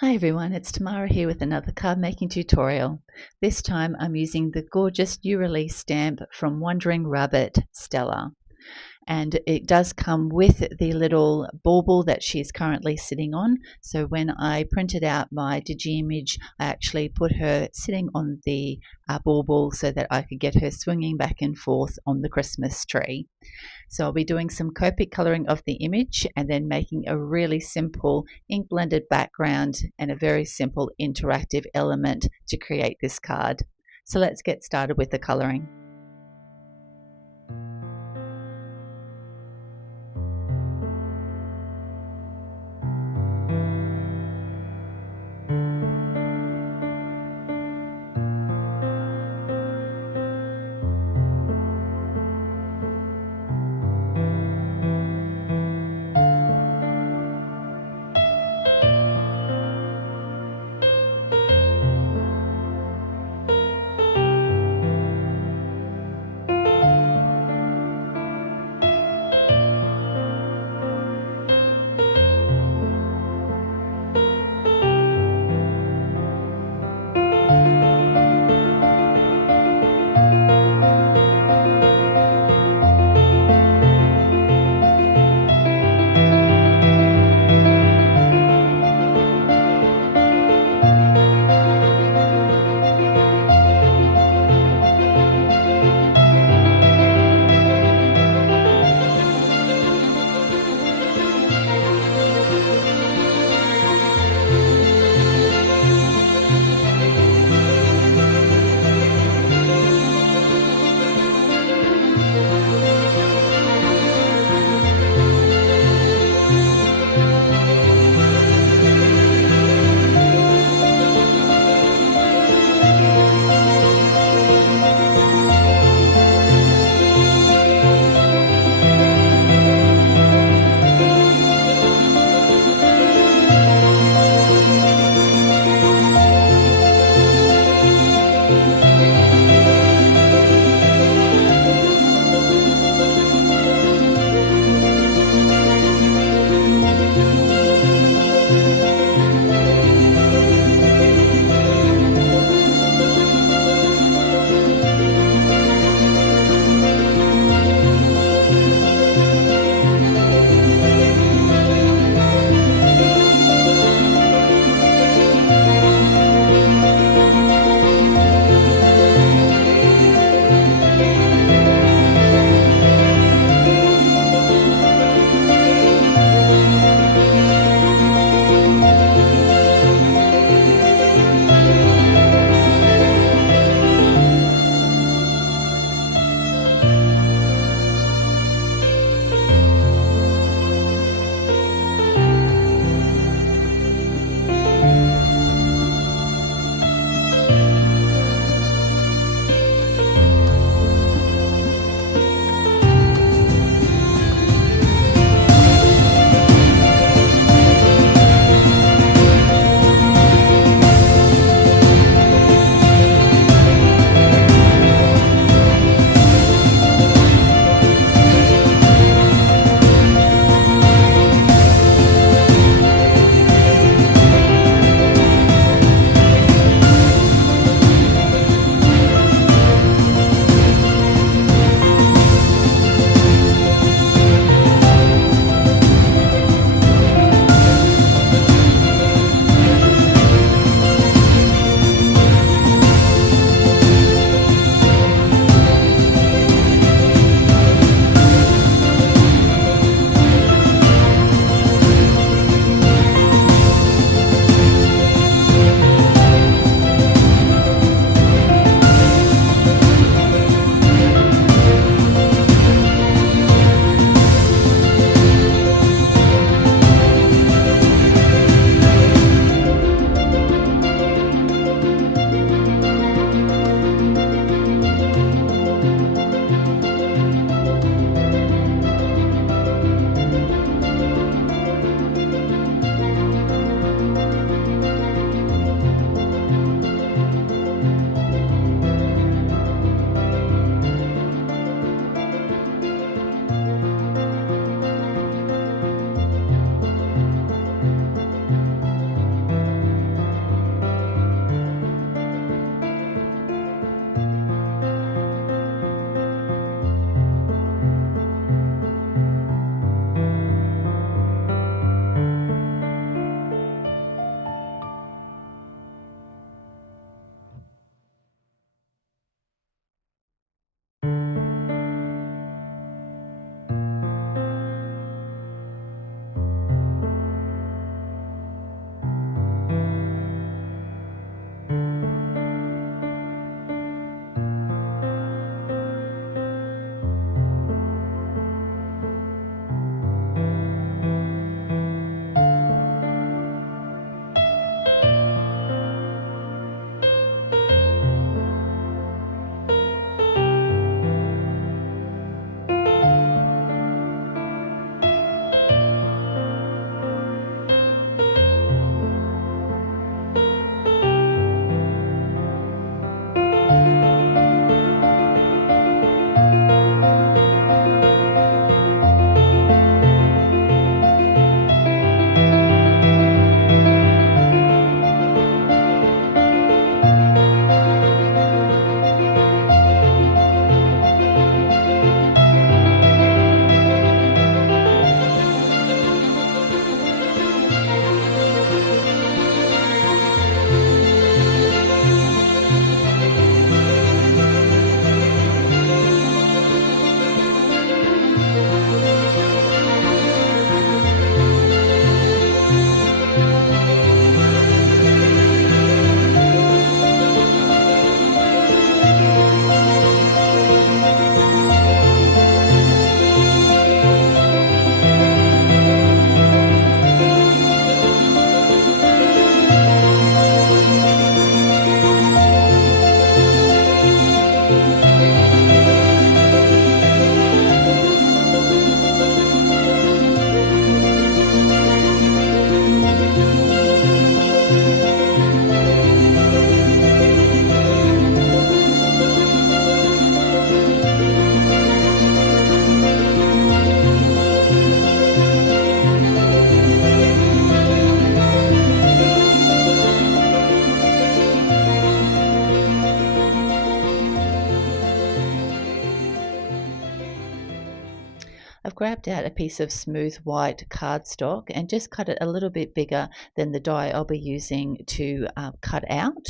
Hi everyone, it's Tamara here with another card making tutorial. This time I'm using the gorgeous new release stamp from Wandering Rabbit, Stella. And it does come with the little bauble that she's currently sitting on. So when I printed out my digi-image, I actually put her sitting on the bauble so that I could get her swinging back and forth on the Christmas tree. So I'll be doing some COPIC colouring of the image and then making a really simple ink blended background and a very simple interactive element to create this card. So let's get started with the colouring. grabbed out a piece of smooth white cardstock and just cut it a little bit bigger than the die I'll be using to cut out.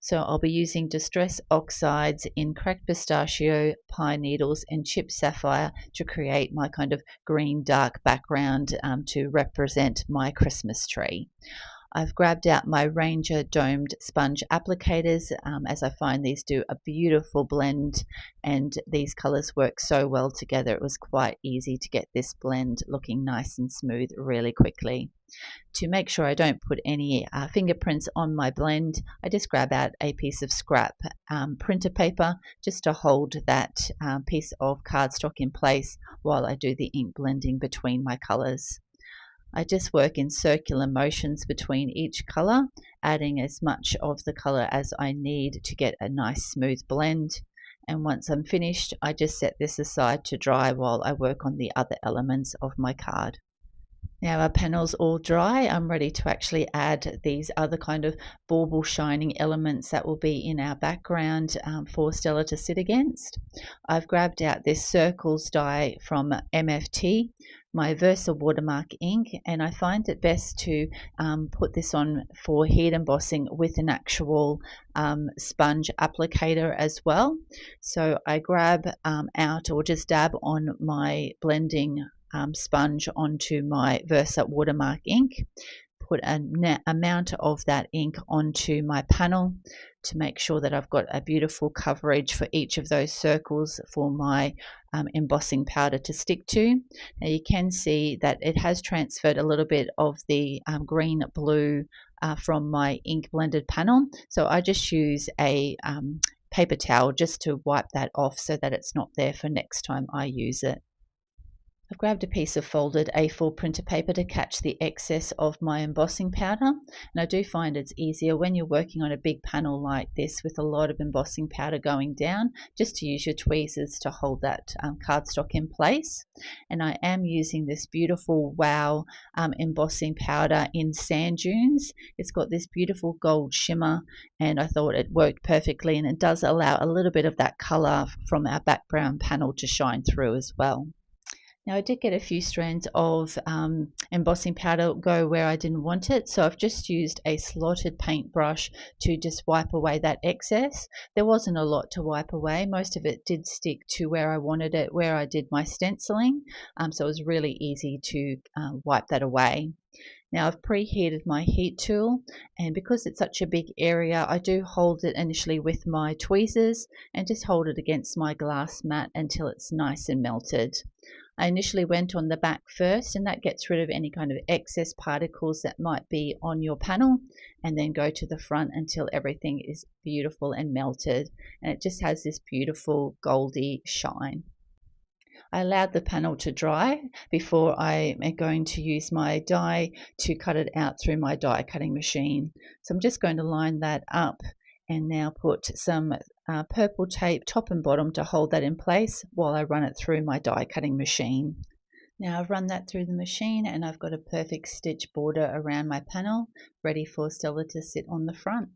So I'll be using Distress Oxides in Cracked Pistachio, Pine Needles and Chipped Sapphire to create my kind of green dark background to represent my Christmas tree. I've grabbed out my Ranger domed sponge applicators as I find these do a beautiful blend and these colors work so well together. It was quite easy to get this blend looking nice and smooth really quickly. To make sure I don't put any fingerprints on my blend, I just grab out a piece of scrap printer paper just to hold that piece of cardstock in place while I do the ink blending between my colors. I just work in circular motions between each color, adding as much of the color as I need to get a nice smooth blend. And once I'm finished, I just set this aside to dry while I work on the other elements of my card. Now our panel's all dry, I'm ready to actually add these other kind of bauble shining elements that will be in our background for Stella to sit against. I've grabbed out this circles die from MFT, my Versa Watermark ink, and I find it best to put this on for heat embossing with an actual sponge applicator as well. So I grab out or just dab on my blending sponge onto my Versa Watermark ink, put an amount of that ink onto my panel to make sure that I've got a beautiful coverage for each of those circles for my embossing powder to stick to. Now you can see that it has transferred a little bit of the green blue from my ink blended panel, so I just use a paper towel just to wipe that off so that it's not there for next time I use it. I've grabbed a piece of folded A4 printer paper to catch the excess of my embossing powder, and I do find it's easier when you're working on a big panel like this with a lot of embossing powder going down, just to use your tweezers to hold that cardstock in place. And I am using this beautiful Wow embossing powder in Sand Dunes. It's got this beautiful gold shimmer and I thought it worked perfectly, and it does allow a little bit of that color from our background panel to shine through as well. Now I did get a few strands of embossing powder go where I didn't want it, so I've just used a slotted paintbrush to just wipe away that excess. There wasn't a lot to wipe away, most of it did stick to where I wanted it, where I did my stenciling, so it was really easy to wipe that away. Now I've preheated my heat tool, and because it's such a big area, I do hold it initially with my tweezers and just hold it against my glass mat until it's nice and melted. I initially went on the back first, and that gets rid of any kind of excess particles that might be on your panel, and then go to the front until everything is beautiful and melted, and it just has this beautiful goldy shine. I allowed the panel to dry before I am going to use my die to cut it out through my die cutting machine. So I'm just going to line that up and now put some purple tape top and bottom to hold that in place while I run it through my die cutting machine. Now I've run that through the machine and I've got a perfect stitch border around my panel ready for Stella to sit on the front.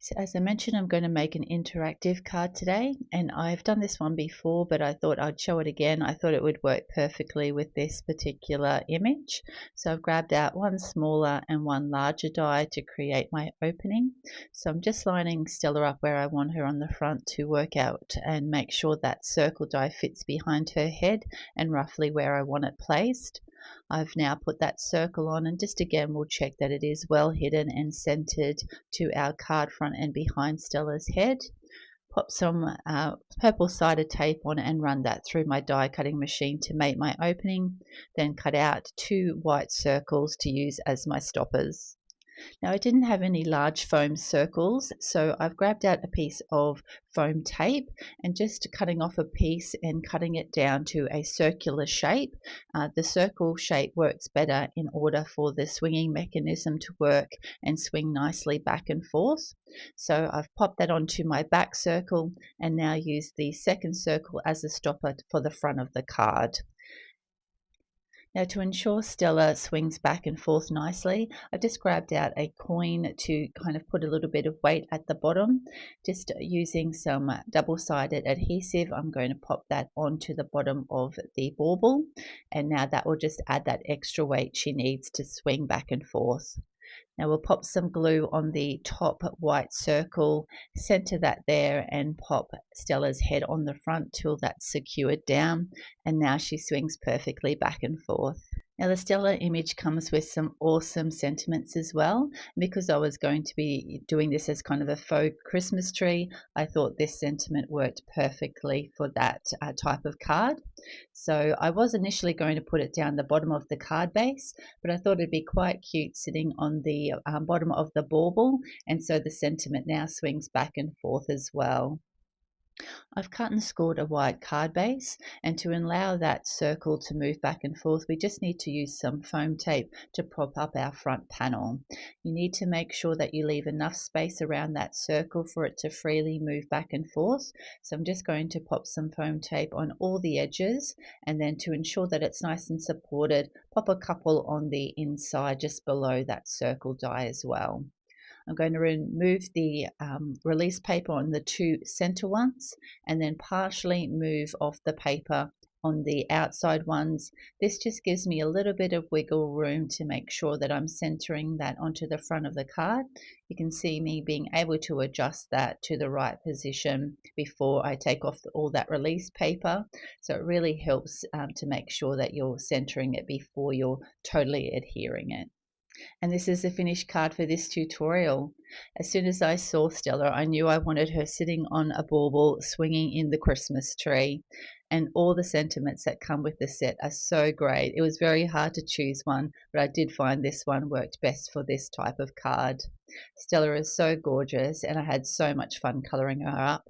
So as I mentioned, I'm going to make an interactive card today, and I've done this one before, but I thought I'd show it again. I thought it would work perfectly with this particular image. So I've grabbed out one smaller and one larger die to create my opening. So I'm just lining Stella up where I want her on the front to work out and make sure that circle die fits behind her head and roughly where I want it placed. I've now put that circle on, and just again we'll check that it is well hidden and centered to our card front and behind Stella's head. Pop some purple sided tape on and run that through my die cutting machine to make my opening, then cut out 2 white circles to use as my stoppers. Now I didn't have any large foam circles, so I've grabbed out a piece of foam tape and just cutting off a piece and cutting it down to a circular shape. The circle shape works better in order for the swinging mechanism to work and swing nicely back and forth. So I've popped that onto my back circle and now use the second circle as a stopper for the front of the card. Now, to ensure Stella swings back and forth nicely, I've just grabbed out a coin to kind of put a little bit of weight at the bottom. Just using some double-sided adhesive, I'm going to pop that onto the bottom of the bauble, and now that will just add that extra weight she needs to swing back and forth. Now we'll pop some glue on the top white circle, center that there, and pop Stella's head on the front till that's secured down, and now she swings perfectly back and forth. Now the Stella image comes with some awesome sentiments as well. Because I was going to be doing this as kind of a faux Christmas tree, I thought this sentiment worked perfectly for that type of card. So I was initially going to put it down the bottom of the card base, but I thought it'd be quite cute sitting on the bottom of the bauble, and so the sentiment now swings back and forth as well. I've cut and scored a white card base, and to allow that circle to move back and forth, we just need to use some foam tape to prop up our front panel. You need to make sure that you leave enough space around that circle for it to freely move back and forth. So I'm just going to pop some foam tape on all the edges, and then to ensure that it's nice and supported, pop a couple on the inside just below that circle die as well. I'm going to remove the release paper on the two center ones, and then partially move off the paper on the outside ones. This just gives me a little bit of wiggle room to make sure that I'm centering that onto the front of the card. You can see me being able to adjust that to the right position before I take off all that release paper. So it really helps to make sure that you're centering it before you're totally adhering it. And this is the finished card for this tutorial. As soon as I saw Stella, I knew I wanted her sitting on a bauble swinging in the Christmas tree. And all the sentiments that come with the set are so great. It was very hard to choose one, but I did find this one worked best for this type of card. Stella is so gorgeous, and I had so much fun coloring her up.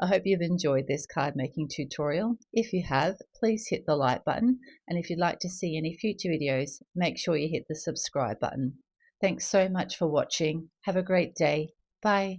I hope you've enjoyed this card making tutorial. If you have, please hit the like button, and if you'd like to see any future videos, make sure you hit the subscribe button. Thanks so much for watching. Have a great day. Bye.